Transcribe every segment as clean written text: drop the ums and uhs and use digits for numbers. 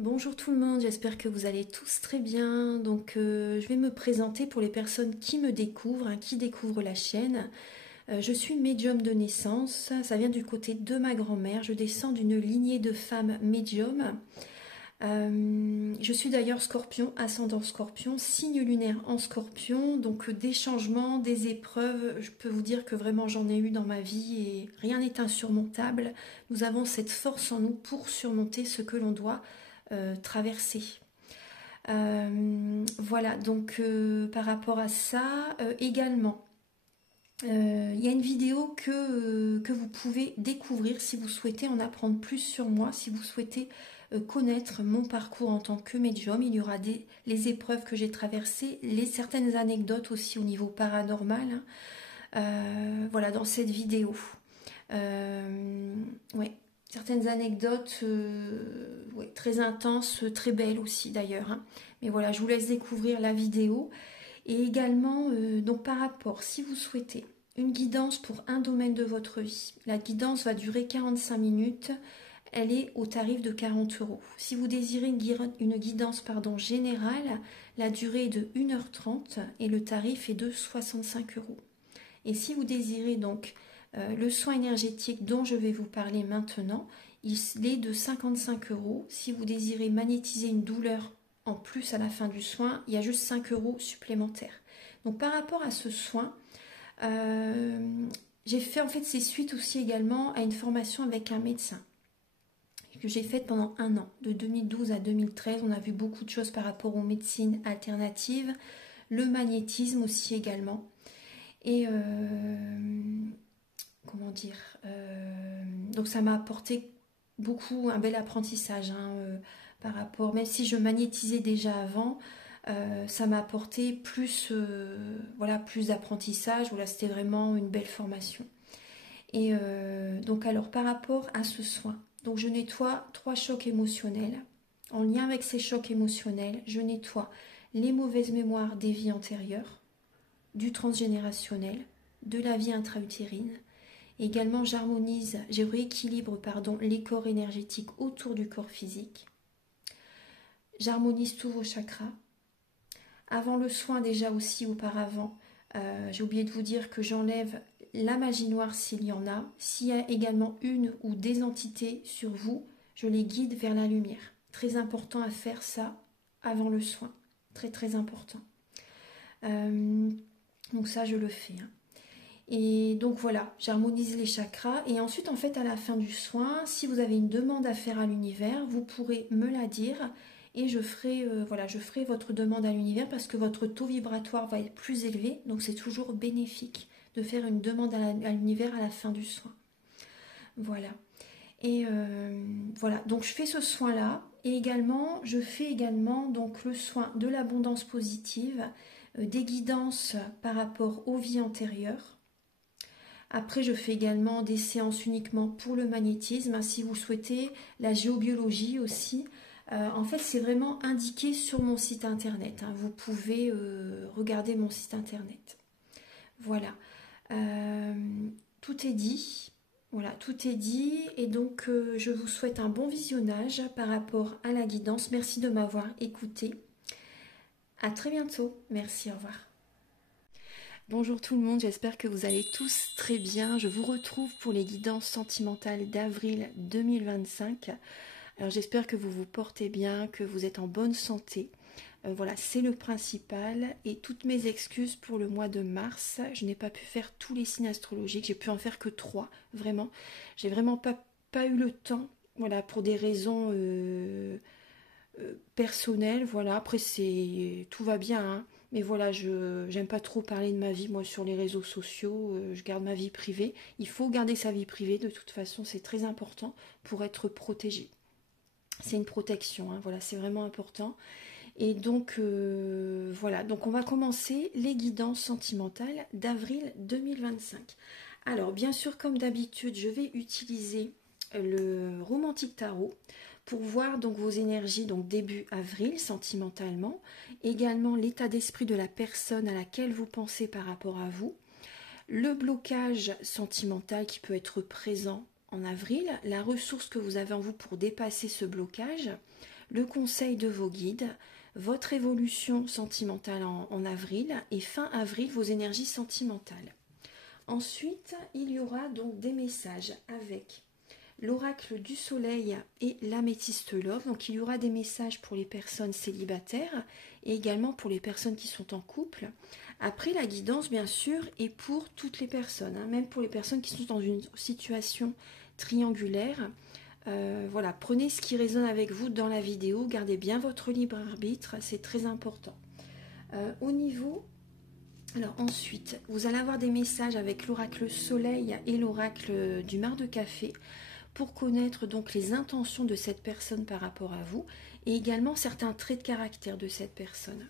Bonjour tout le monde, j'espère que vous allez tous très bien. Je vais me présenter pour les personnes qui me découvrent, qui découvrent la chaîne. Je suis médium de naissance, ça vient du côté de ma grand-mère. Je descends d'une lignée de femmes médiums. Je suis d'ailleurs scorpion, ascendant scorpion, signe lunaire en scorpion. Donc des changements, des épreuves, je peux vous dire que vraiment j'en ai eu dans ma vie et rien n'est insurmontable. Nous avons cette force en nous pour surmonter ce que l'on doit traverser. Voilà, par rapport à ça, également, il y a une vidéo que vous pouvez découvrir si vous souhaitez en apprendre plus sur moi, si vous souhaitez connaître mon parcours en tant que médium. Il y aura les épreuves que j'ai traversées, certaines anecdotes aussi au niveau paranormal, hein. Voilà, dans cette vidéo. Ouais, certaines anecdotes ouais, très intenses, très belles aussi d'ailleurs, hein. Mais voilà, je vous laisse découvrir la vidéo. Et également, donc par rapport, si vous souhaitez une guidance pour un domaine de votre vie, la guidance va durer 45 minutes. Elle est au tarif de 40 euros. Si vous désirez une guidance générale, la durée est de 1h30 et le tarif est de 65 euros. Et si vous désirez donc le soin énergétique dont je vais vous parler maintenant, il est de 55 euros. Si vous désirez magnétiser une douleur en plus à la fin du soin, il y a juste 5 euros supplémentaires. Donc par rapport à ce soin, j'ai fait en fait c'est suite aussi également à une formation avec un médecin que j'ai faite pendant un an, de 2012 à 2013. On a vu beaucoup de choses par rapport aux médecines alternatives, le magnétisme aussi également. Et comment dire, donc ça m'a apporté beaucoup, un bel apprentissage, hein, par rapport, même si je magnétisais déjà avant, ça m'a apporté plus, voilà, plus d'apprentissage. Voilà, c'était vraiment une belle formation. Et donc alors par rapport à ce soin, donc je nettoie 3 chocs émotionnels. En lien avec ces chocs émotionnels, je nettoie les mauvaises mémoires des vies antérieures, du transgénérationnel, de la vie intra-utérine. Également, je rééquilibre les corps énergétiques autour du corps physique. J'harmonise tous vos chakras. Avant le soin, déjà aussi auparavant, j'ai oublié de vous dire que j'enlève la magie noire s'il y en a. S'il y a également une ou des entités sur vous, je les guide vers la lumière. Très important à faire ça avant le soin. Très très important. Donc ça, je le fais, hein. Et donc voilà, j'harmonise les chakras. Et ensuite, en fait, à la fin du soin, si vous avez une demande à faire à l'univers, vous pourrez me la dire. Et je ferai, voilà, je ferai votre demande à l'univers parce que votre taux vibratoire va être plus élevé. Donc c'est toujours bénéfique de faire une demande à l'univers à la fin du soin. Voilà. Et voilà, donc je fais ce soin-là. Et également, je fais également donc le soin de l'abondance positive, des guidances par rapport aux vies antérieures. Après, je fais également des séances uniquement pour le magnétisme, si vous souhaitez, la géobiologie aussi. En fait, c'est vraiment indiqué sur mon site internet, hein. Vous pouvez regarder mon site internet. Voilà. Tout est dit. Voilà, tout est dit. Et donc, je vous souhaite un bon visionnage par rapport à la guidance. Merci de m'avoir écouté. À très bientôt. Merci, au revoir. Bonjour tout le monde, j'espère que vous allez tous très bien. Je vous retrouve pour les guidances sentimentales d'avril 2025. Alors j'espère que vous vous portez bien, que vous êtes en bonne santé. Voilà, c'est le principal. Et toutes mes excuses pour le mois de mars. Je n'ai pas pu faire tous les signes astrologiques. J'ai pu en faire que 3, vraiment. J'ai vraiment pas eu le temps, voilà, pour des raisons personnelles. Voilà, après tout va bien, hein. Mais voilà, je j'aime pas trop parler de ma vie, moi, sur les réseaux sociaux. Je garde ma vie privée. Il faut garder sa vie privée, de toute façon, c'est très important pour être protégé. C'est une protection, hein, voilà, c'est vraiment important. Et donc, voilà, donc on va commencer les guidances sentimentales d'avril 2025. Alors, bien sûr, comme d'habitude, je vais utiliser le Romantique Tarot pour voir donc vos énergies donc début avril sentimentalement, également l'état d'esprit de la personne à laquelle vous pensez par rapport à vous, le blocage sentimental qui peut être présent en avril, la ressource que vous avez en vous pour dépasser ce blocage, le conseil de vos guides, votre évolution sentimentale en avril et fin avril, vos énergies sentimentales. Ensuite, il y aura donc des messages avec l'oracle du soleil et l'améthyste love. Donc il y aura des messages pour les personnes célibataires et également pour les personnes qui sont en couple. Après, la guidance, bien sûr, est pour toutes les personnes, hein, même pour les personnes qui sont dans une situation triangulaire. Voilà, prenez ce qui résonne avec vous dans la vidéo, gardez bien votre libre arbitre, c'est très important. Au niveau... Alors ensuite, vous allez avoir des messages avec l'oracle soleil et l'oracle du mar de café pour connaître donc les intentions de cette personne par rapport à vous et également certains traits de caractère de cette personne.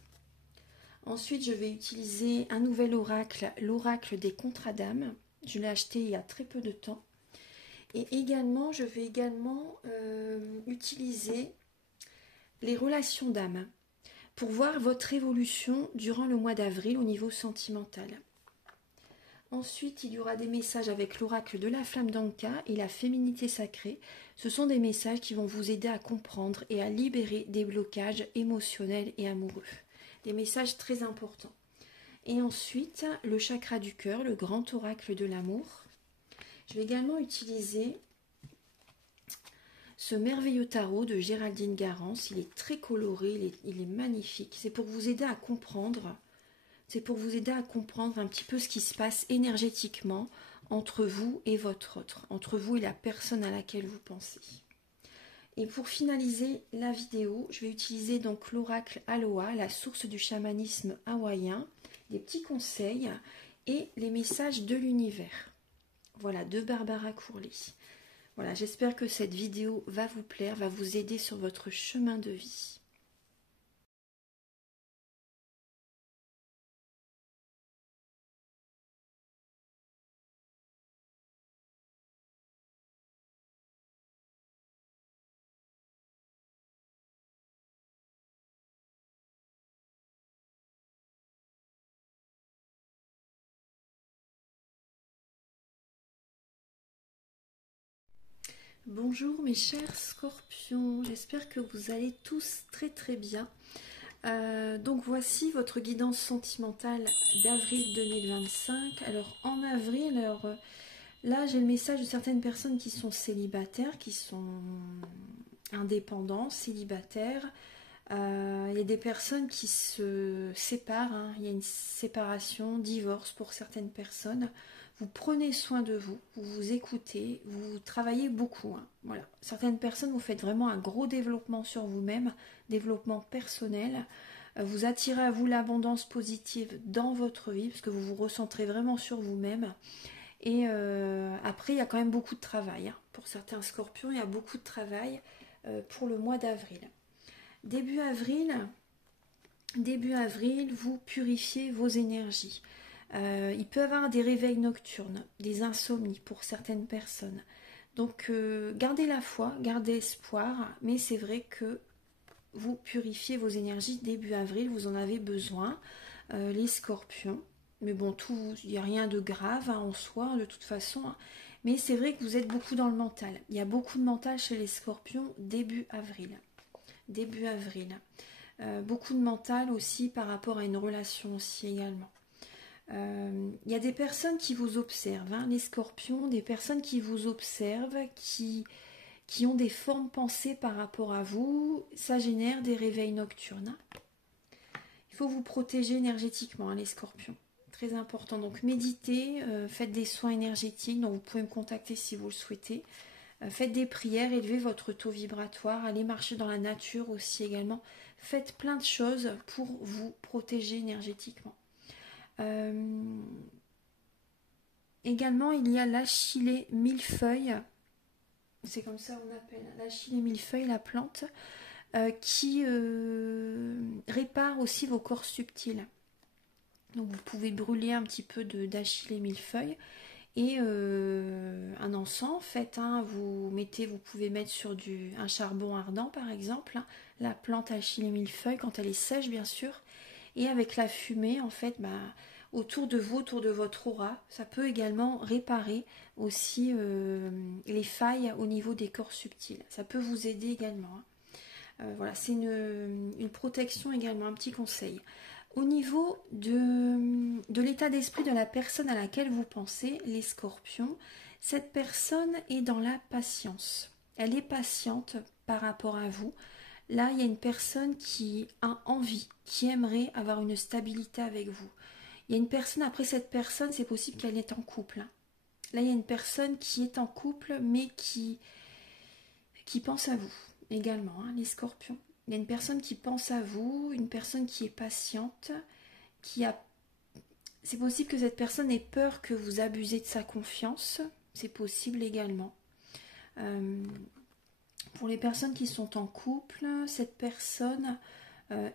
Ensuite, je vais utiliser un nouvel oracle, l'oracle des contrats d'âme. Je l'ai acheté il y a très peu de temps. Et également, je vais également utiliser les relations d'âme pour voir votre évolution durant le mois d'avril au niveau sentimental. Ensuite, il y aura des messages avec l'oracle de la flamme d'Anka et la féminité sacrée. Ce sont des messages qui vont vous aider à comprendre et à libérer des blocages émotionnels et amoureux. Des messages très importants. Et ensuite, le chakra du cœur, le grand oracle de l'amour. Je vais également utiliser ce merveilleux tarot de Géraldine Garance. Il est très coloré, il est magnifique. C'est pour vous aider à comprendre. C'est pour vous aider à comprendre un petit peu ce qui se passe énergétiquement entre vous et votre autre, entre vous et la personne à laquelle vous pensez. Et pour finaliser la vidéo, je vais utiliser donc l'oracle Aloha, la source du chamanisme hawaïen, des petits conseils et les messages de l'univers. Voilà, de Barbara Courlet. Voilà, j'espère que cette vidéo va vous plaire, va vous aider sur votre chemin de vie. Bonjour mes chers scorpions, j'espère que vous allez tous très très bien. Donc voici votre guidance sentimentale d'avril 2025. Alors en avril, là j'ai le message de certaines personnes qui sont célibataires, qui sont indépendants, célibataires. Il y a des personnes qui se séparent, hein. Il y a une séparation, divorce pour certaines personnes. Vous prenez soin de vous, vous vous écoutez, vous travaillez beaucoup, hein. Voilà. Certaines personnes, vous faites vraiment un gros développement sur vous-même, développement personnel. Vous attirez à vous l'abondance positive dans votre vie, parce que vous vous recentrez vraiment sur vous-même. Et après, il y a quand même beaucoup de travail, hein. Pour certains scorpions, il y a beaucoup de travail pour le mois d'avril. Début avril, vous purifiez vos énergies. Il peut y avoir des réveils nocturnes, des insomnies pour certaines personnes. Donc gardez la foi, gardez espoir, mais c'est vrai que vous purifiez vos énergies début avril, vous en avez besoin, les scorpions. Mais bon, il n'y a rien de grave, hein, en soi, de toute façon. Mais c'est vrai que vous êtes beaucoup dans le mental. Il y a beaucoup de mental chez les scorpions début avril. Début avril. Beaucoup de mental aussi par rapport à une relation aussi également. Il y a des personnes qui vous observent, hein, les scorpions, des personnes qui vous observent, qui ont des formes pensées par rapport à vous. Ça génère des réveils nocturnes. Il faut vous protéger énergétiquement, hein, les scorpions. Très important. Donc méditez, faites des soins énergétiques, donc vous pouvez me contacter si vous le souhaitez. Faites des prières, élevez votre taux vibratoire, allez marcher dans la nature aussi également. Faites plein de choses pour vous protéger énergétiquement. Également, il y a l'achillée millefeuille. C'est comme ça qu'on appelle l'achillée millefeuille, la plante, qui répare aussi vos corps subtils. Donc vous pouvez brûler un petit peu d'achillée millefeuille. Et un encens, faites, hein, vous pouvez mettre sur un charbon ardent par exemple, hein, la plante achillée millefeuille quand elle est sèche bien sûr, et avec la fumée en fait, autour de vous, autour de votre aura, ça peut également réparer aussi les failles au niveau des corps subtils. Ça peut vous aider également, hein. Voilà, c'est une protection également, un petit conseil. Au niveau de l'état d'esprit de la personne à laquelle vous pensez, les scorpions, cette personne est dans la patience. Elle est patiente par rapport à vous. Là, il y a une personne qui a envie, qui aimerait avoir une stabilité avec vous. Il y a une personne, après cette personne, c'est possible qu'elle est en couple. Là, il y a une personne qui est en couple, mais qui pense à vous également, hein, les scorpions. Il y a une personne qui pense à vous, une personne qui est patiente, qui a... C'est possible que cette personne ait peur que vous abusez de sa confiance. C'est possible également. Pour les personnes qui sont en couple, cette personne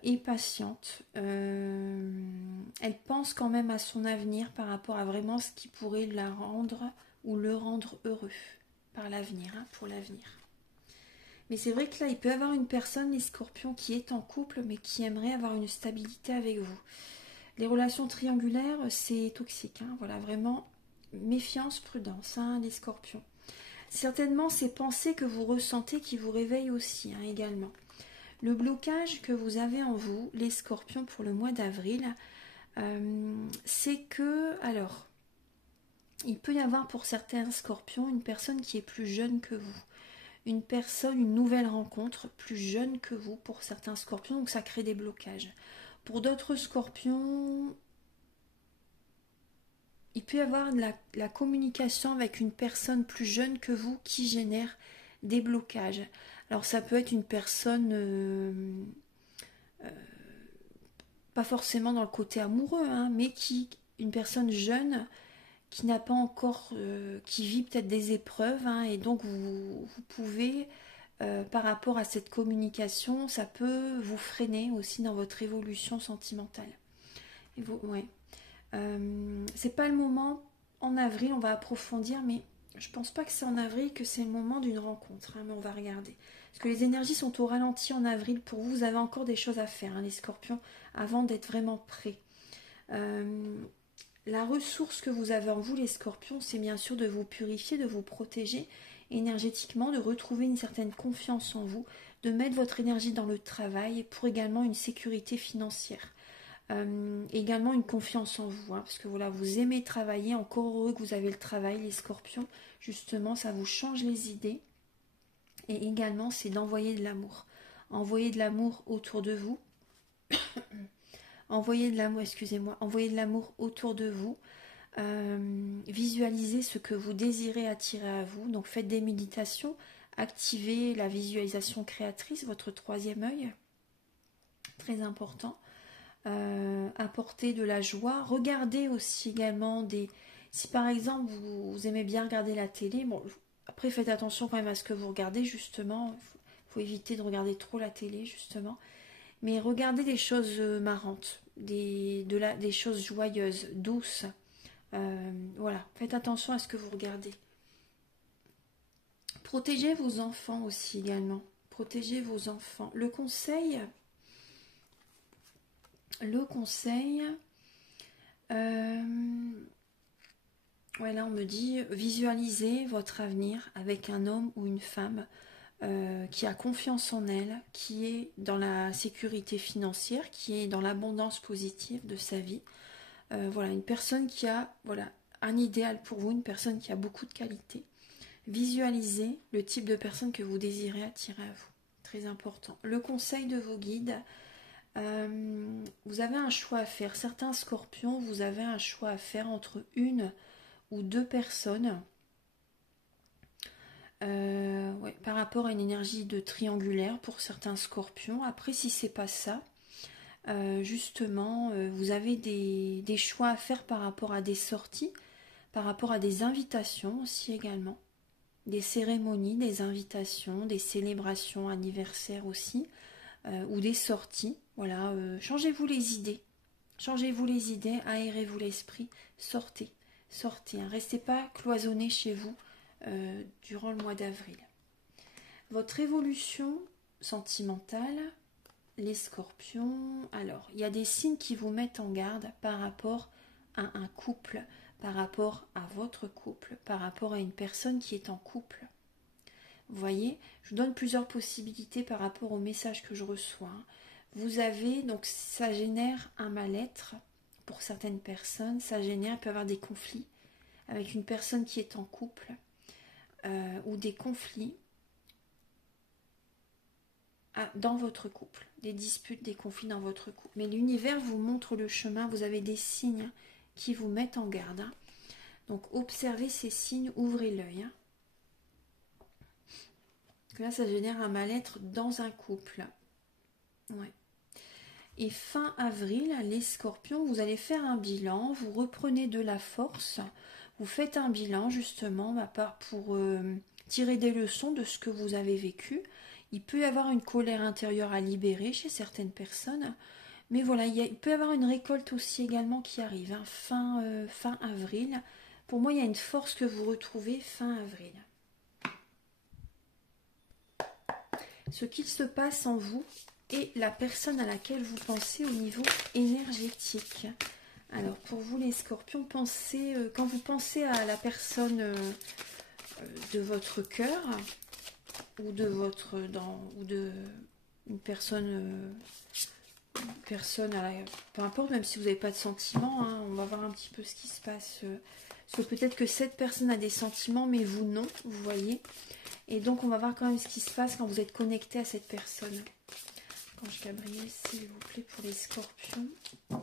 est patiente. Elle pense quand même à son avenir par rapport à vraiment ce qui pourrait la rendre ou le rendre heureux par l'avenir, hein, pour l'avenir. Mais c'est vrai que là, il peut y avoir une personne, les scorpions, qui est en couple, mais qui aimerait avoir une stabilité avec vous. Les relations triangulaires, c'est toxique. Hein, voilà, vraiment, méfiance, prudence, hein, les scorpions. Certainement, ces pensées que vous ressentez qui vous réveillent aussi, hein, également. Le blocage que vous avez en vous, les scorpions, pour le mois d'avril, c'est que, alors, il peut y avoir pour certains scorpions une personne qui est plus jeune que vous. Une personne, une nouvelle rencontre plus jeune que vous pour certains scorpions, donc ça crée des blocages. Pour d'autres scorpions, il peut y avoir de la communication avec une personne plus jeune que vous qui génère des blocages. Alors ça peut être une personne, pas forcément dans le côté amoureux, hein, mais une personne jeune qui n'a pas encore, qui vit peut-être des épreuves, hein, et donc vous pouvez, par rapport à cette communication, ça peut vous freiner aussi dans votre évolution sentimentale. Et ouais. C'est pas le moment en avril, on va approfondir, mais je pense pas que c'est en avril que c'est le moment d'une rencontre, hein, mais on va regarder. Parce que les énergies sont au ralenti en avril pour vous, vous avez encore des choses à faire, hein, les scorpions, avant d'être vraiment prêts. La ressource que vous avez en vous, les scorpions, c'est bien sûr de vous purifier, de vous protéger énergétiquement, de retrouver une certaine confiance en vous, de mettre votre énergie dans le travail pour également une sécurité financière. Également une confiance en vous, hein, parce que voilà, vous aimez travailler, encore heureux que vous avez le travail, les scorpions, justement, ça vous change les idées. Et également, c'est d'envoyer de l'amour. Envoyer de l'amour autour de vous. Envoyer de l'amour, excusez-moi, envoyer de l'amour autour de vous. Visualisez ce que vous désirez attirer à vous. Donc faites des méditations, activez la visualisation créatrice, votre troisième œil, très important. Apporter de la joie. Regardez aussi également si par exemple vous aimez bien regarder la télé, bon, après faites attention quand même à ce que vous regardez, justement, faut éviter de regarder trop la télé, justement, mais regardez des choses marrantes, des choses joyeuses, douces. Voilà, faites attention à ce que vous regardez. Protégez vos enfants aussi également. Protégez vos enfants. Le conseil, ouais, là on me dit visualisez votre avenir avec un homme ou une femme qui a confiance en elle, qui est dans la sécurité financière, qui est dans l'abondance positive de sa vie. Voilà, une personne qui a un idéal pour vous, une personne qui a beaucoup de qualités. Visualisez le type de personne que vous désirez attirer à vous. Très important. Le conseil de vos guides, vous avez un choix à faire. Certains scorpions, vous avez un choix à faire entre une ou deux personnes par rapport à une énergie de triangulaire pour certains scorpions. Après, si c'est pas ça, justement, vous avez des choix à faire par rapport à des sorties, par rapport à des invitations aussi également, des cérémonies, des invitations, des célébrations anniversaires aussi, ou des sorties. Voilà, changez-vous les idées. Changez-vous les idées, aérez-vous l'esprit, sortez, sortez. Hein, restez pas cloisonné chez vous durant le mois d'avril. Votre évolution sentimentale, les scorpions, alors il y a des signes qui vous mettent en garde par rapport à un couple, par rapport à votre couple, par rapport à une personne qui est en couple. Vous voyez, je vous donne plusieurs possibilités par rapport au message que je reçois. Vous avez, donc ça génère un mal-être pour certaines personnes, ça génère, il peut y avoir des conflits avec une personne qui est en couple, ou des conflits dans votre couple, des disputes, des conflits dans votre couple. Mais l'univers vous montre le chemin, vous avez des signes qui vous mettent en garde. Hein. Donc observez ces signes, ouvrez l'œil. Hein. Là, ça génère un mal-être dans un couple. Ouais. Et fin avril, les scorpions, vous allez faire un bilan, vous reprenez de la force, vous faites un bilan justement pour tirer des leçons de ce que vous avez vécu. Il peut y avoir une colère intérieure à libérer chez certaines personnes, mais voilà, il peut y avoir une récolte aussi également qui arrive, hein, fin avril. Pour moi, il y a une force que vous retrouvez fin avril. Ce qu'il se passe en vous et la personne à laquelle vous pensez au niveau énergétique. Alors, pour vous les scorpions, quand vous pensez à la personne de votre cœur, ou de une personne peu importe, même si vous n'avez pas de sentiments, hein, on va voir un petit peu ce qui se passe. Parce que peut-être que cette personne a des sentiments, mais vous non, vous voyez. Et donc, on va voir quand même ce qui se passe quand vous êtes connecté à cette personne. Ange Gabriel, s'il vous plaît, pour les scorpions. Et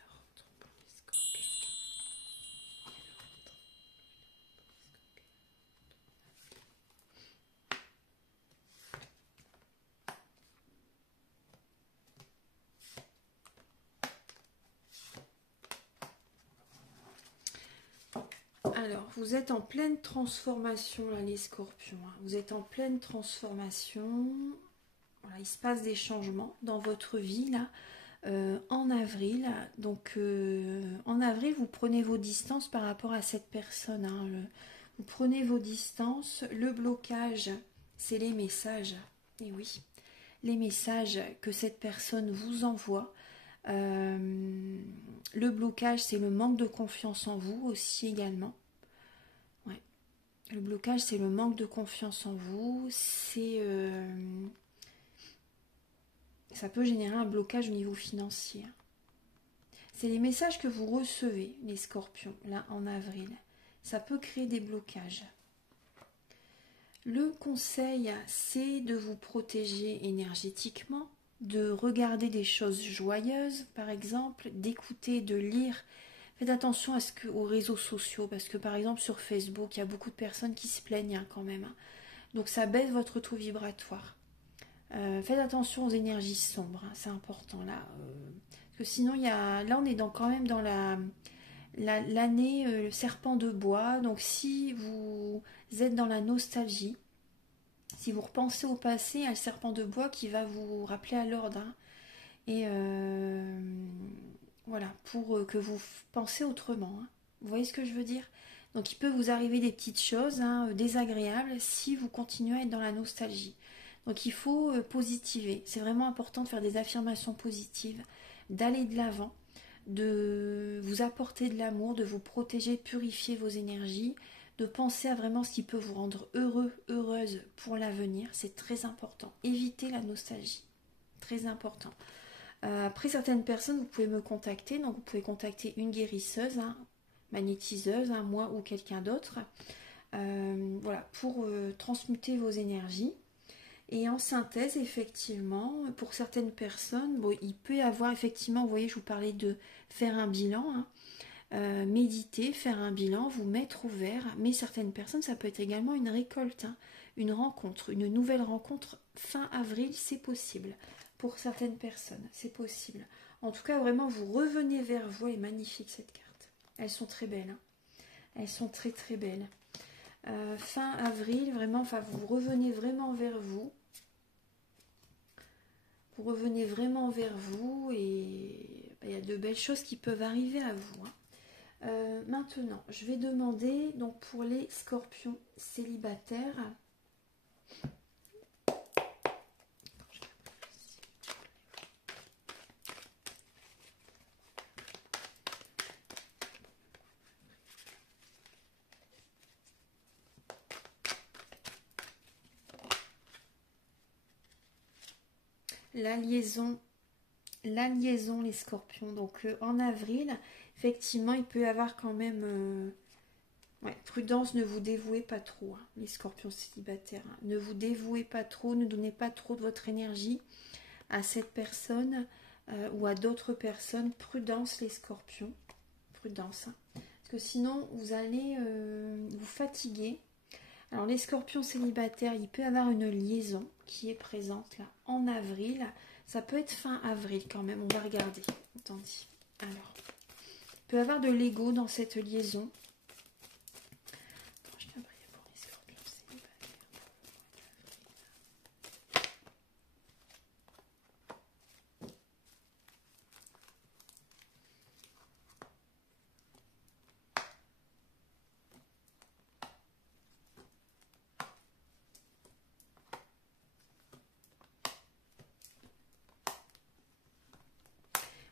alors, pour les scorpions. Alors, vous êtes en pleine transformation, là, les scorpions. Hein. Vous êtes en pleine transformation. Voilà, il se passe des changements dans votre vie, là, en avril. Donc, en avril, vous prenez vos distances par rapport à cette personne. Hein. Vous prenez vos distances. Le blocage, c'est les messages. Et oui, les messages que cette personne vous envoie. Le blocage, c'est le manque de confiance en vous aussi également. Ouais. Le blocage, c'est le manque de confiance en vous. Ça peut générer un blocage au niveau financier. C'est les messages que vous recevez, les scorpions, là en avril. Ça peut créer des blocages. Le conseil, c'est de vous protéger énergétiquement, de regarder des choses joyeuses, par exemple, d'écouter, de lire. Faites attention aux réseaux sociaux, parce que par exemple sur Facebook, il y a beaucoup de personnes qui se plaignent hein, quand même. Hein. Donc ça baisse votre taux vibratoire. Faites attention aux énergies sombres, hein, c'est important là. Parce que sinon, là on est quand même dans l'année le serpent de bois. Donc si vous êtes dans la nostalgie, si vous repensez au passé, il y a le serpent de bois qui va vous rappeler à l'ordre. Hein. Et voilà, pour que vous pensez autrement. Hein. Vous voyez ce que je veux dire? Donc il peut vous arriver des petites choses hein, désagréables si vous continuez à être dans la nostalgie. Donc il faut positiver. C'est vraiment important de faire des affirmations positives, d'aller de l'avant, de vous apporter de l'amour, de vous protéger, de purifier vos énergies, de penser à vraiment ce qui peut vous rendre heureux, heureuse pour l'avenir. C'est très important. Évitez la nostalgie. Très important. Après, certaines personnes, vous pouvez me contacter. Donc, vous pouvez contacter une guérisseuse, hein, magnétiseuse, hein, moi ou quelqu'un d'autre. Voilà, pour transmuter vos énergies. Et en synthèse, effectivement, pour certaines personnes, bon, il peut y avoir effectivement, vous voyez, je vous parlais de faire un bilan, hein, méditer, faire un bilan, vous mettre ouvert, mais certaines personnes, ça peut être également une récolte, hein, une rencontre, une nouvelle rencontre fin avril, c'est possible. Pour certaines personnes, c'est possible. En tout cas, vraiment, vous revenez vers vous, elle est magnifique cette carte. Elles sont très belles, hein. Elles sont très très belles. Fin avril, vraiment, enfin, vous revenez vraiment vers vous. Vous revenez vraiment vers vous et il y a de belles choses qui peuvent arriver à vous. Hein. Maintenant, je vais demander donc pour les scorpions célibataires. la liaison, les scorpions. Donc en avril, effectivement, il peut y avoir quand même... ouais, prudence, ne vous dévouez pas trop, hein, les scorpions célibataires. Hein. Ne vous dévouez pas trop, ne donnez pas trop de votre énergie à cette personne ou à d'autres personnes. Prudence, les scorpions. Prudence. Hein. Parce que sinon, vous allez vous fatiguer. Alors, les scorpions célibataires, il peut y avoir une liaison qui est présente là en avril. Ça peut être fin avril quand même, on va regarder. Attendez. Alors, il peut y avoir de l'ego dans cette liaison.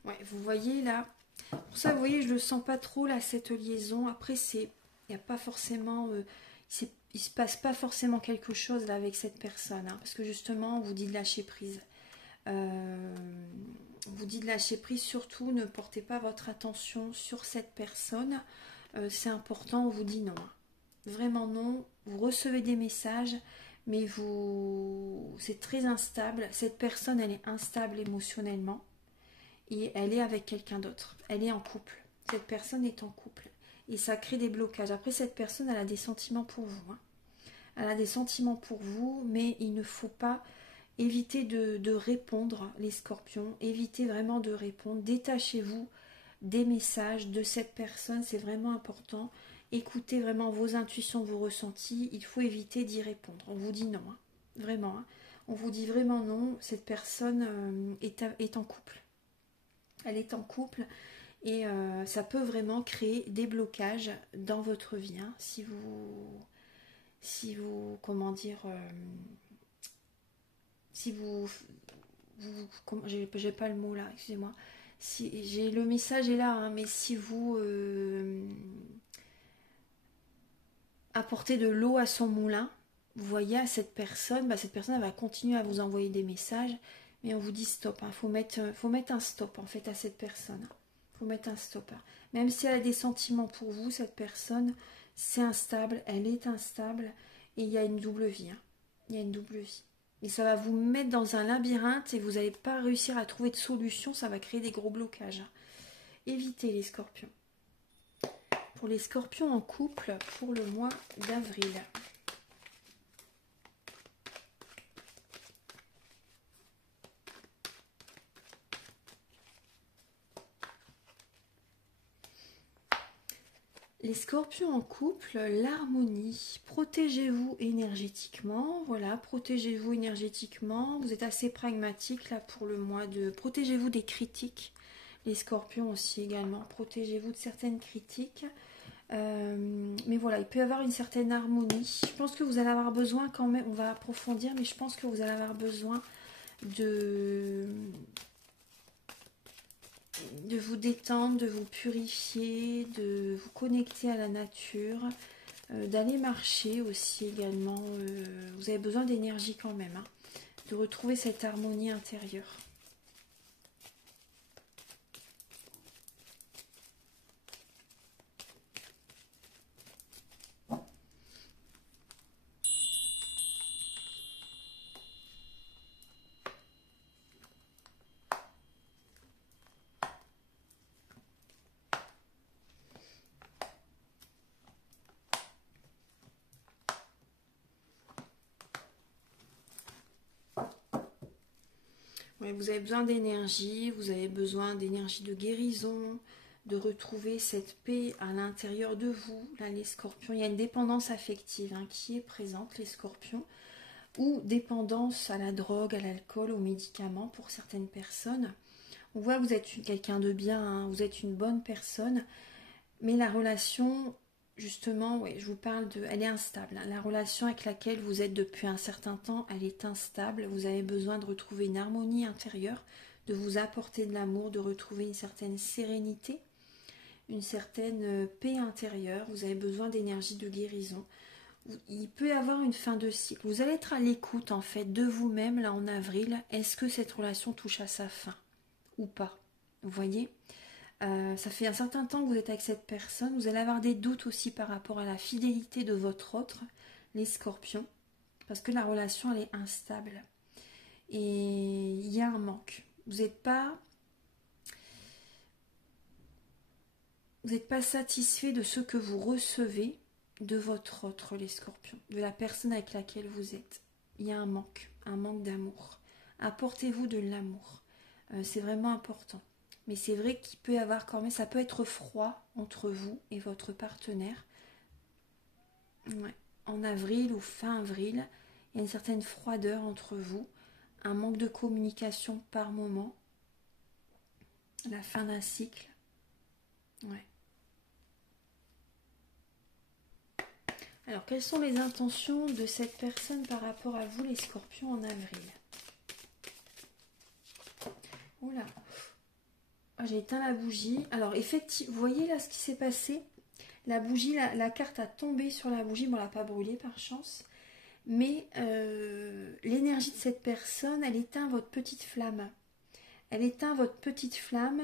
Ouais, vous voyez là, pour ça, vous voyez, je le sens pas trop là, cette liaison. Après, il n'y a pas forcément, il se passe pas forcément quelque chose là avec cette personne, hein, parce que justement, on vous dit de lâcher prise. On vous dit de lâcher prise, surtout ne portez pas votre attention sur cette personne. C'est important, on vous dit non. Hein. Vraiment non. Vous recevez des messages, mais c'est très instable. Cette personne, elle est instable émotionnellement. Et elle est avec quelqu'un d'autre. Elle est en couple. Cette personne est en couple. Et ça crée des blocages. Après, cette personne, elle a des sentiments pour vous. Hein. Elle a des sentiments pour vous, mais il ne faut pas éviter de répondre, les scorpions. Évitez vraiment de répondre. Détachez-vous des messages de cette personne. C'est vraiment important. Écoutez vraiment vos intuitions, vos ressentis. Il faut éviter d'y répondre. On vous dit non. Hein. Vraiment. Hein. On vous dit vraiment non. Cette personne est en couple. Elle est en couple et ça peut vraiment créer des blocages dans votre vie. Hein, si vous, comment dire, si j'ai pas le mot là, excusez-moi. Si j'ai le message est là, hein, mais si vous apportez de l'eau à son moulin, vous voyez à cette personne elle va continuer à vous envoyer des messages. Mais on vous dit stop, hein. Faut mettre un stop en fait à cette personne. Faut mettre un stop. Hein. Même si elle a des sentiments pour vous, cette personne, c'est instable, elle est instable et il y a une double vie. Hein. Il y a une double vie. Et ça va vous mettre dans un labyrinthe et vous n'allez pas réussir à trouver de solution, ça va créer des gros blocages. Hein. Évitez les scorpions. Pour les scorpions en couple, pour le mois d'avril. Les scorpions en couple, l'harmonie. Protégez-vous énergétiquement. Voilà, protégez-vous énergétiquement. Vous êtes assez pragmatique là pour le mois de... Protégez-vous des critiques. Les scorpions aussi également. Protégez-vous de certaines critiques. Mais voilà, il peut y avoir une certaine harmonie. Je pense que vous allez avoir besoin quand même, on va approfondir, mais je pense que vous allez avoir besoin de vous détendre, de vous purifier, de vous connecter à la nature, d'aller marcher aussi également. Vous avez besoin d'énergie quand même, hein, de retrouver cette harmonie intérieure. Ouais, vous avez besoin d'énergie, vous avez besoin d'énergie de guérison, de retrouver cette paix à l'intérieur de vous. Là, les scorpions, il y a une dépendance affective hein, qui est présente, les scorpions, ou dépendance à la drogue, à l'alcool, aux médicaments pour certaines personnes. On voit que vous êtes quelqu'un de bien, hein, vous êtes une bonne personne, mais la relation... Justement, oui, je vous parle de... Elle est instable. Hein. La relation avec laquelle vous êtes depuis un certain temps, elle est instable. Vous avez besoin de retrouver une harmonie intérieure, de vous apporter de l'amour, de retrouver une certaine sérénité, une certaine paix intérieure. Vous avez besoin d'énergie de guérison. il peut y avoir une fin de cycle. Vous allez être à l'écoute en fait de vous-même là en avril. Est-ce que cette relation touche à sa fin ou pas? Vous voyez, ça fait un certain temps que vous êtes avec cette personne. Vous allez avoir des doutes aussi par rapport à la fidélité de votre autre, les scorpions, parce que la relation elle est instable. Et il y a un manque. Vous n'êtes pas satisfait de ce que vous recevez de votre autre, les scorpions, de la personne avec laquelle vous êtes. Il y a un manque d'amour. Apportez-vous de l'amour. C'est vraiment important. Mais c'est vrai qu'il peut y avoir quand même, ça peut être froid entre vous et votre partenaire. Ouais. En avril ou fin avril, il y a une certaine froideur entre vous, un manque de communication par moment, la fin d'un cycle. Ouais. Alors, quelles sont les intentions de cette personne par rapport à vous, les scorpions, en avril? Oula. Ah, j'ai éteint la bougie. Alors, effectivement, vous voyez là ce qui s'est passé? La bougie, la carte a tombé sur la bougie. Bon, elle n'a pas brûlé par chance. Mais l'énergie de cette personne, elle éteint votre petite flamme. Elle éteint votre petite flamme.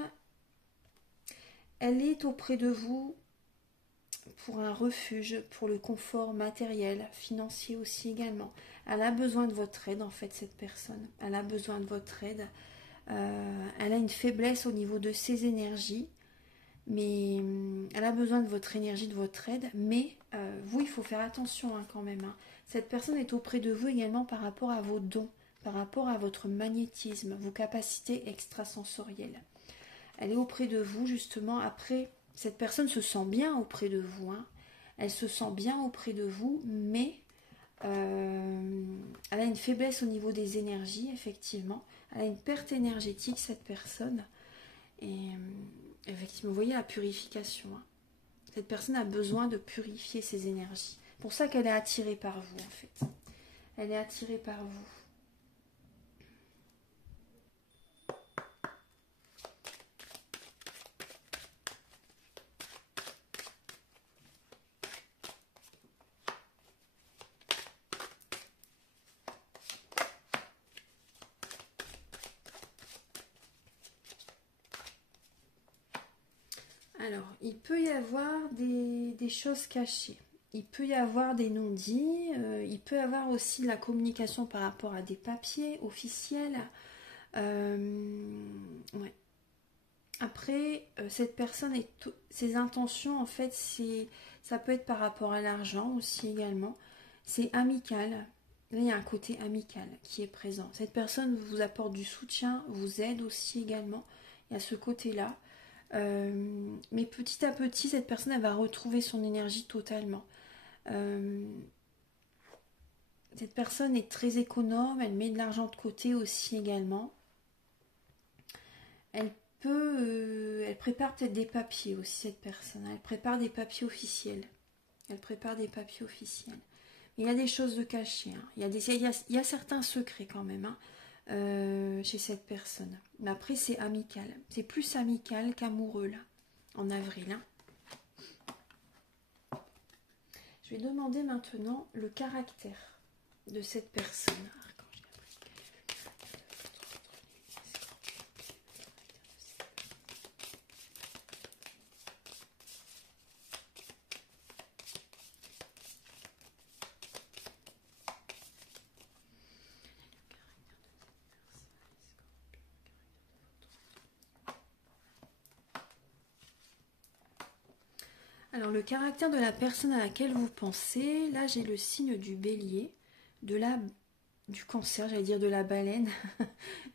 Elle est auprès de vous pour un refuge, pour le confort matériel, financier aussi également. Elle a besoin de votre aide en fait, cette personne. Elle a besoin de votre aide. Elle a une faiblesse au niveau de ses énergies, mais elle a besoin de votre énergie, de votre aide. Mais vous, il faut faire attention quand même. Cette personne est auprès de vous également par rapport à vos dons, par rapport à votre magnétisme, vos capacités extrasensorielles. Elle est auprès de vous justement. Après, cette personne se sent bien auprès de vous. Elle se sent bien auprès de vous, mais elle a une faiblesse au niveau des énergies, effectivement. Elle a une perte énergétique, cette personne. Et effectivement, vous voyez la purification. Cette personne a besoin de purifier ses énergies. C'est pour ça qu'elle est attirée par vous, en fait. Elle est attirée par vous. Alors, il peut y avoir des choses cachées. Il peut y avoir des non-dits. Il peut y avoir aussi de la communication par rapport à des papiers officiels. Ouais. Après, cette personne, ses intentions, en fait, ça peut être par rapport à l'argent aussi également. C'est amical. Là, il y a un côté amical qui est présent. Cette personne vous apporte du soutien, vous aide aussi également. Il y a ce côté-là. Mais petit à petit, cette personne, elle va retrouver son énergie totalement. Cette personne est très économe, elle met de l'argent de côté aussi également. Elle prépare peut-être des papiers aussi, cette personne. Elle prépare des papiers officiels. Elle prépare des papiers officiels. Il y a des choses de cachées. Il y a certains secrets quand même chez cette personne. Mais après, c'est amical. C'est plus amical qu'amoureux, là, en avril. Je vais demander maintenant le caractère de cette personne. Alors, le caractère de la personne à laquelle vous pensez, là j'ai le signe du bélier, du cancer, j'allais dire de la baleine,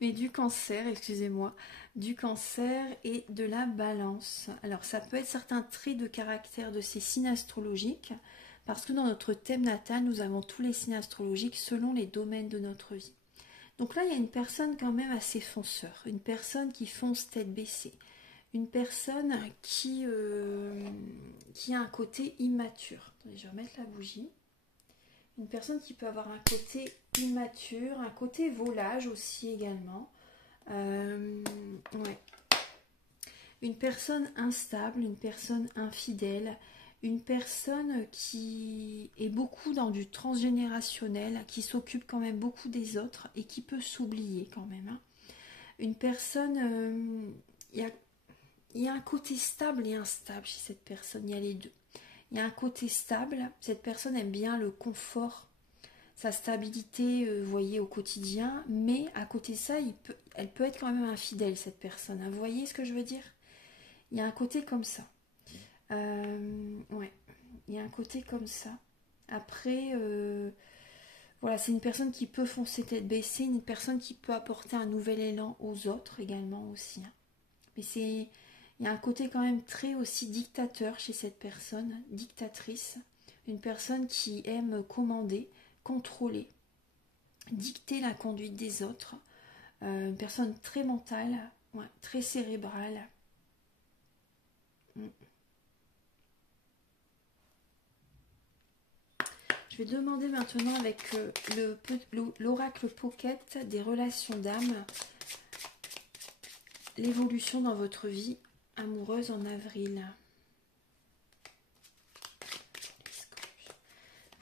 mais du cancer, excusez-moi, du cancer et de la balance. Alors, ça peut être certains traits de caractère de ces signes astrologiques, parce que dans notre thème natal, nous avons tous les signes astrologiques selon les domaines de notre vie. Donc là, il y a une personne quand même assez fonceur, une personne qui fonce tête baissée. Une personne qui a un côté immature. Attendez, je vais remettre la bougie. Une personne qui peut avoir un côté immature, un côté volage aussi également. Ouais. Une personne instable, une personne infidèle, une personne qui est beaucoup dans du transgénérationnel, qui s'occupe quand même beaucoup des autres et qui peut s'oublier quand même, hein. Une personne, il y a un côté stable et instable chez cette personne, il y a les deux. Il y a un côté stable, cette personne aime bien le confort, sa stabilité, vous voyez, au quotidien, mais à côté de ça, elle peut être quand même infidèle, cette personne, hein. Vous voyez ce que je veux dire? Il y a un côté comme ça. Ouais, il y a un côté comme ça. Après, voilà, c'est une personne qui peut foncer tête baissée, une personne qui peut apporter un nouvel élan aux autres également aussi, hein. Mais il y a un côté quand même très aussi dictateur chez cette personne, dictatrice, une personne qui aime commander, contrôler, dicter la conduite des autres, une personne très mentale, ouais, très cérébrale. Mm. Je vais demander maintenant avec l'oracle Pocket des relations d'âme, l'évolution dans votre vie amoureuse en avril.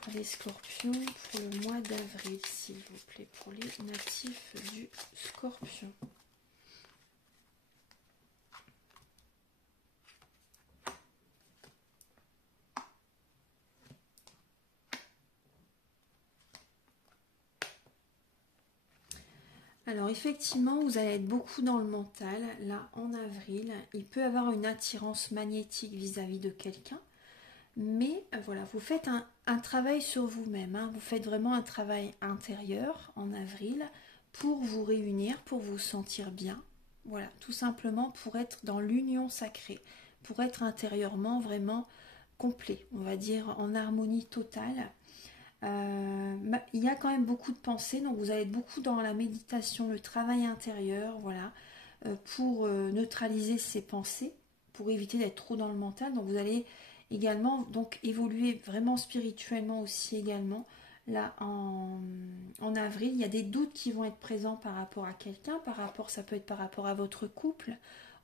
Pour les scorpions, pour le mois d'avril, s'il vous plaît, pour les natifs du scorpion. Alors effectivement, vous allez être beaucoup dans le mental, là en avril. Il peut y avoir une attirance magnétique vis-à-vis de quelqu'un. Mais voilà, vous faites un travail sur vous-même, hein. Vous faites vraiment un travail intérieur en avril pour vous réunir, pour vous sentir bien. Voilà, tout simplement pour être dans l'union sacrée, pour être intérieurement vraiment complet, on va dire en harmonie totale. Il y a quand même beaucoup de pensées, donc vous allez être beaucoup dans la méditation, le travail intérieur, voilà, pour neutraliser ces pensées, pour éviter d'être trop dans le mental. Donc vous allez également donc évoluer vraiment spirituellement aussi également. Là en avril, il y a des doutes qui vont être présents par rapport à quelqu'un, ça peut être par rapport à votre couple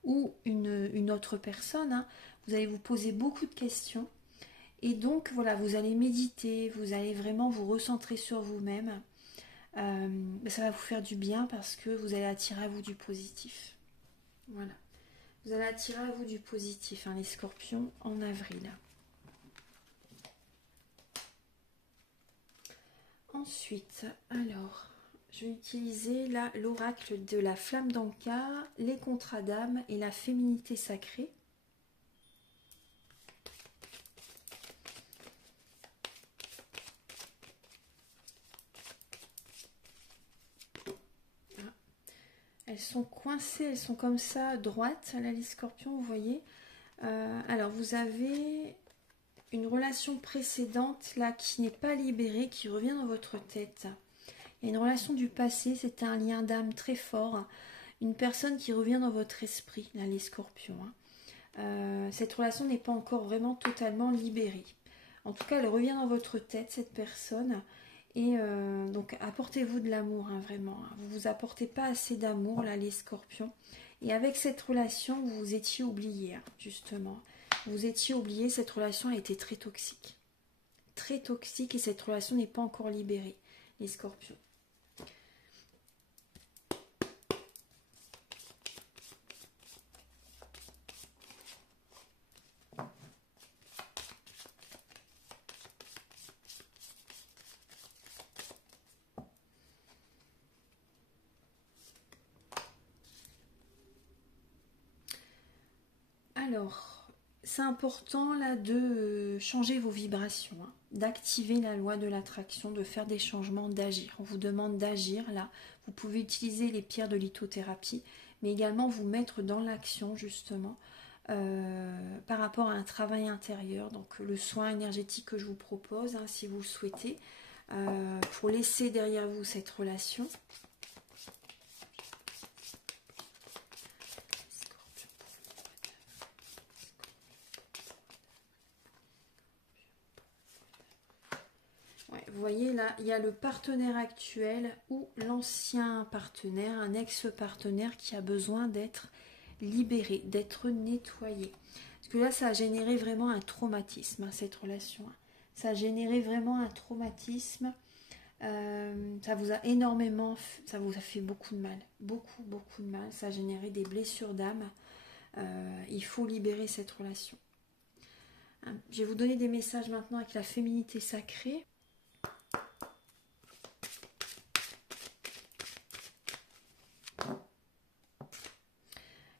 ou une autre personne, hein. Vous allez vous poser beaucoup de questions. Et donc voilà, vous allez méditer, vous allez vraiment vous recentrer sur vous-même. Ça va vous faire du bien parce que vous allez attirer à vous du positif. Voilà. Vous allez attirer à vous du positif, hein, les scorpions, en avril. Ensuite, alors, je vais utiliser là l'oracle de la flamme d'Anka, les contrats d'âme et la féminité sacrée. Elles sont coincées, elles sont comme ça, droites, là, les scorpions, vous voyez. Alors, vous avez une relation précédente, là, qui n'est pas libérée, qui revient dans votre tête. Il y a une relation du passé, c'était un lien d'âme très fort. Une personne qui revient dans votre esprit, là, les scorpions, hein. Cette relation n'est pas encore vraiment totalement libérée. En tout cas, elle revient dans votre tête, cette personne. Et donc, apportez-vous de l'amour, hein, vraiment. Vous ne vous apportez pas assez d'amour, là, les scorpions. Et avec cette relation, vous vous étiez oublié, hein, justement. Vous étiez oublié, cette relation a été très toxique. Très toxique et cette relation n'est pas encore libérée, les scorpions. Alors, c'est important là de changer vos vibrations, hein, d'activer la loi de l'attraction, de faire des changements, d'agir. On vous demande d'agir là. Vous pouvez utiliser les pierres de lithothérapie, mais également vous mettre dans l'action justement par rapport à un travail intérieur. Donc le soin énergétique que je vous propose, hein, si vous le souhaitez, pour laisser derrière vous cette relation. Vous voyez là, il y a le partenaire actuel ou l'ancien partenaire, un ex-partenaire qui a besoin d'être libéré, d'être nettoyé. Parce que là, ça a généré vraiment un traumatisme, hein, cette relation. Hein. Ça a généré vraiment un traumatisme. Ça vous a énormément, ça vous a fait beaucoup de mal. Beaucoup, beaucoup de mal. Ça a généré des blessures d'âme. Il faut libérer cette relation. Hein, je vais vous donner des messages maintenant avec la féminité sacrée.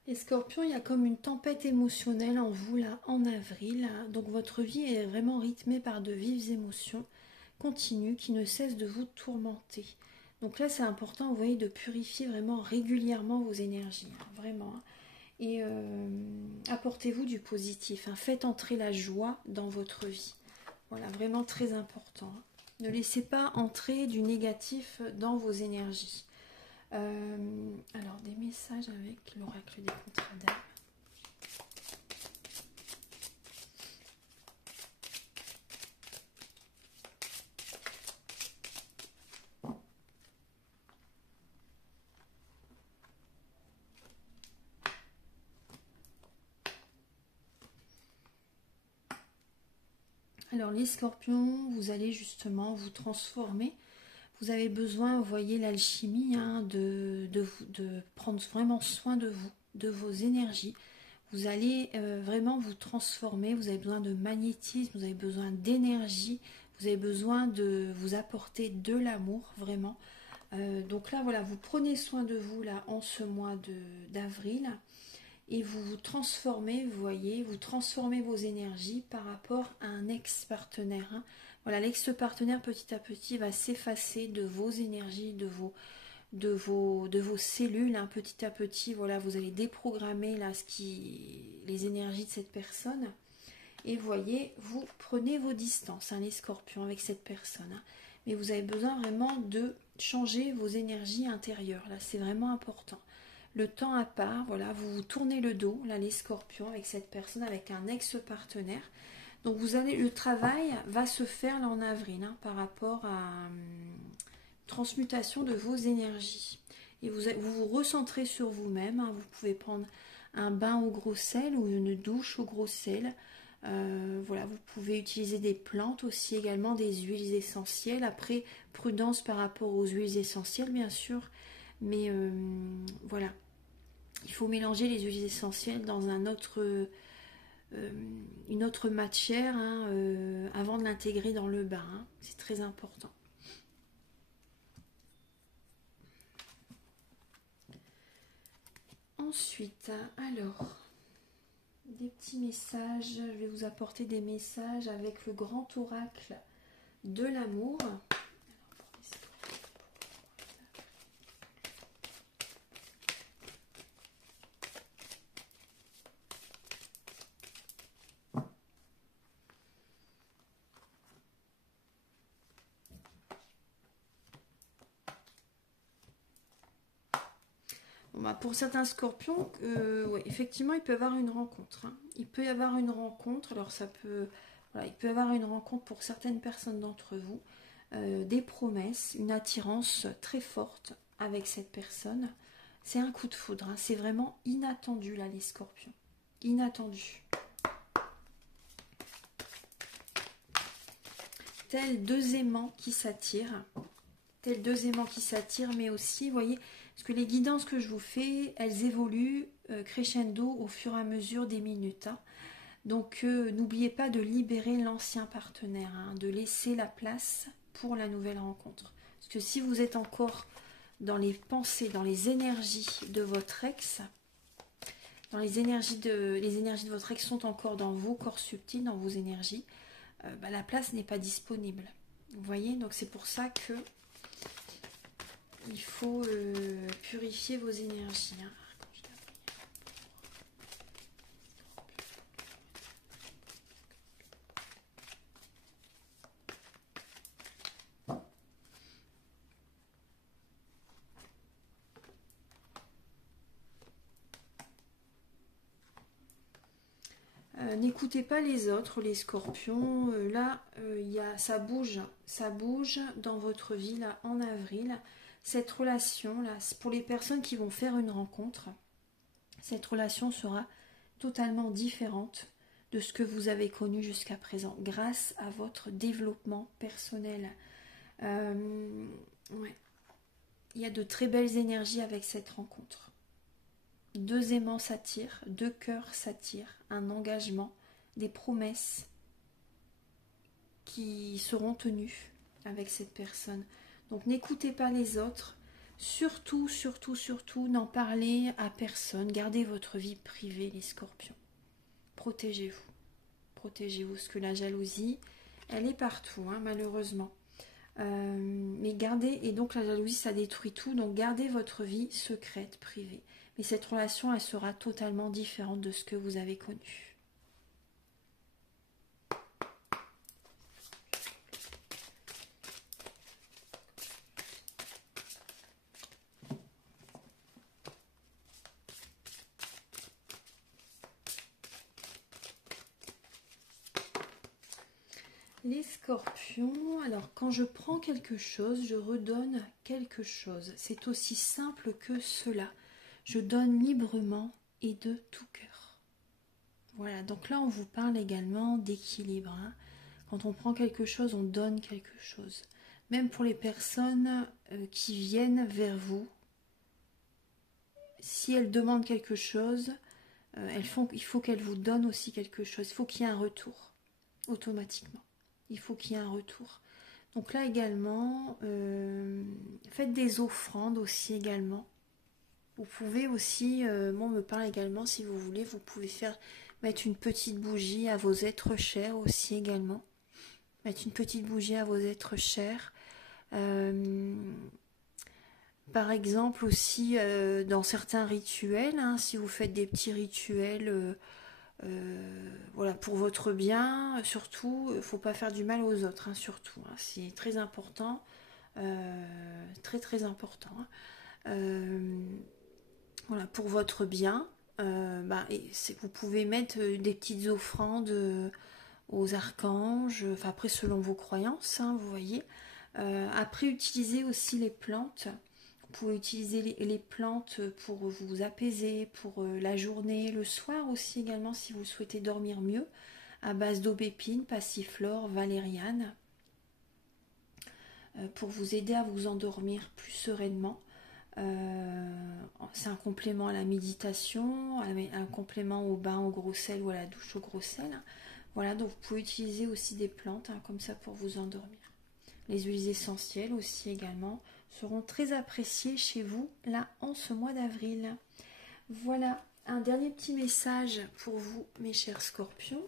Les scorpions, il y a comme une tempête émotionnelle en vous là en avril. Donc votre vie est vraiment rythmée par de vives émotions continues qui ne cessent de vous tourmenter. Donc là c'est important, vous voyez, de purifier vraiment régulièrement vos énergies, hein, vraiment. Hein. Et apportez-vous du positif, hein. Faites entrer la joie dans votre vie. Voilà, vraiment très important. Hein. Ne laissez pas entrer du négatif dans vos énergies. Alors, des messages avec l'oracle des contrats d'âme. Alors, les scorpions, vous allez justement vous transformer. Vous avez besoin, vous voyez, l'alchimie, hein, de prendre vraiment soin de vous, de vos énergies. Vous allez vraiment vous transformer, vous avez besoin de magnétisme, vous avez besoin d'énergie, vous avez besoin de vous apporter de l'amour, vraiment. Donc là, voilà, vous prenez soin de vous là en ce mois d'avril et vous vous transformez, vous voyez, vous transformez vos énergies par rapport à un ex-partenaire. Hein. Voilà, l'ex-partenaire petit à petit va s'effacer de vos énergies, de vos cellules, hein, petit à petit. Voilà, vous allez déprogrammer là les énergies de cette personne. Et vous voyez, vous prenez vos distances, hein, les scorpions, avec cette personne. Hein. Mais vous avez besoin vraiment de changer vos énergies intérieures. Là, c'est vraiment important. Le temps à part, voilà, vous vous tournez le dos, là, les scorpions, avec cette personne, avec un ex-partenaire. Donc le travail va se faire là en avril, hein, par rapport à transmutation de vos énergies. Et vous vous recentrez sur vous-même. Hein, vous pouvez prendre un bain au gros sel ou une douche au gros sel. Voilà, vous pouvez utiliser des plantes aussi, également des huiles essentielles. Après, prudence par rapport aux huiles essentielles, bien sûr. Mais voilà, il faut mélanger les huiles essentielles dans une autre matière, hein, avant de l'intégrer dans le bain. Hein. C'est très important. Ensuite, alors, des petits messages. Je vais vous apporter des messages avec le grand oracle de l'amour. Bon, bah, pour certains scorpions, ouais, effectivement, il peut y avoir une rencontre. Hein. Il peut y avoir une rencontre. Alors, voilà, il peut y avoir une rencontre pour certaines personnes d'entre vous, des promesses, une attirance très forte avec cette personne. C'est un coup de foudre. Hein. C'est vraiment inattendu, là, les scorpions. Inattendu. Tels deux aimants qui s'attirent. Tels deux aimants qui s'attirent, mais aussi, vous voyez, parce que les guidances que je vous fais, elles évoluent crescendo au fur et à mesure des minutes. Hein. Donc, n'oubliez pas de libérer l'ancien partenaire, hein, de laisser la place pour la nouvelle rencontre. Parce que si vous êtes encore dans les pensées, dans les énergies de votre ex, les énergies de votre ex sont encore dans vos corps subtils, dans vos énergies, bah, la place n'est pas disponible. Vous voyez, donc c'est pour ça que il faut purifier vos énergies. Hein. N'écoutez pas les autres, les scorpions. Là, ça bouge dans votre vie là, en avril. Cette relation, là, pour les personnes qui vont faire une rencontre, cette relation sera totalement différente. de ce que vous avez connu jusqu'à présent, grâce à votre développement personnel. Ouais. Il y a de très belles énergies avec cette rencontre. 2 aimants s'attirent, 2 cœurs s'attirent, un engagement, des promesses qui seront tenues avec cette personne. Donc n'écoutez pas les autres, surtout, surtout, surtout, n'en parlez à personne. Gardez votre vie privée, les scorpions. Protégez-vous. Protégez-vous, parce que la jalousie, elle est partout, hein, malheureusement. Mais gardez, et donc la jalousie, ça détruit tout, donc gardez votre vie secrète, privée. Mais cette relation, elle sera totalement différente de ce que vous avez connu. Les scorpions, alors quand je prends quelque chose, je redonne quelque chose. C'est aussi simple que cela. Je donne librement et de tout cœur. Voilà, donc là on vous parle également d'équilibre. Hein. Quand on prend quelque chose, on donne quelque chose. Même pour les personnes qui viennent vers vous, si elles demandent quelque chose, il faut qu'elles vous donnent aussi quelque chose. Il faut qu'il y ait un retour, automatiquement. Il faut qu'il y ait un retour. Donc là également, faites des offrandes aussi également. Vous pouvez aussi, moi on me parle également, si vous voulez, vous pouvez mettre une petite bougie à vos êtres chers aussi également. Mettre une petite bougie à vos êtres chers. Par exemple aussi dans certains rituels, hein, si vous faites des petits rituels voilà, pour votre bien, surtout, il ne faut pas faire du mal aux autres, hein, surtout, hein, c'est très important, très très important. Hein. Voilà, pour votre bien, vous pouvez mettre des petites offrandes aux archanges, enfin après selon vos croyances, hein, vous voyez. Après, utilisez aussi les plantes. Vous pouvez utiliser les plantes pour vous apaiser, pour la journée, le soir aussi également si vous souhaitez dormir mieux, à base d'aubépine, passiflore, valériane, pour vous aider à vous endormir plus sereinement. C'est un complément à la méditation, un complément au bain au gros sel ou à la douche au gros sel. Voilà, donc vous pouvez utiliser aussi des plantes hein, comme ça pour vous endormir. Les huiles essentielles aussi également seront très appréciées chez vous là en ce mois d'avril. Voilà un dernier petit message pour vous mes chers scorpions.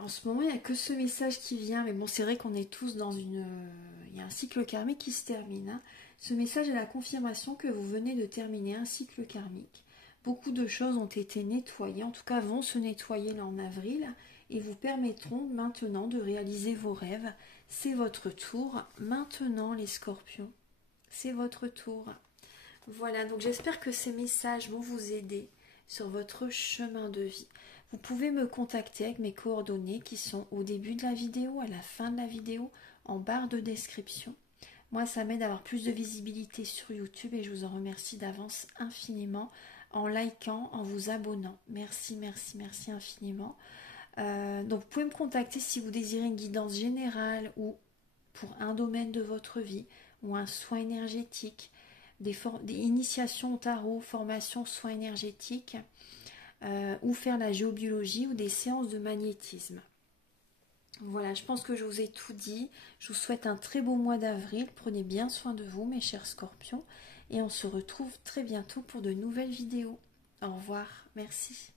En ce moment il n'y a que ce message qui vient, mais bon c'est vrai qu'on est tous dans il y a un cycle karmique qui se termine. Hein. Ce message est la confirmation que vous venez de terminer un cycle karmique. Beaucoup de choses ont été nettoyées, en tout cas vont se nettoyer là en avril et vous permettront maintenant de réaliser vos rêves. C'est votre tour. Maintenant les scorpions, c'est votre tour. Voilà, donc j'espère que ces messages vont vous aider sur votre chemin de vie. Vous pouvez me contacter avec mes coordonnées qui sont au début de la vidéo, à la fin de la vidéo, en barre de description. Moi, ça m'aide à avoir plus de visibilité sur YouTube et je vous en remercie d'avance infiniment en likant, en vous abonnant. Merci, merci, merci infiniment. Donc, vous pouvez me contacter si vous désirez une guidance générale ou pour un domaine de votre vie ou un soin énergétique, des initiations au tarot, formation, soins énergétiques ou faire la géobiologie ou des séances de magnétisme. Voilà, je pense que je vous ai tout dit. Je vous souhaite un très beau mois d'avril. Prenez bien soin de vous, mes chers scorpions. Et on se retrouve très bientôt pour de nouvelles vidéos. Au revoir, merci.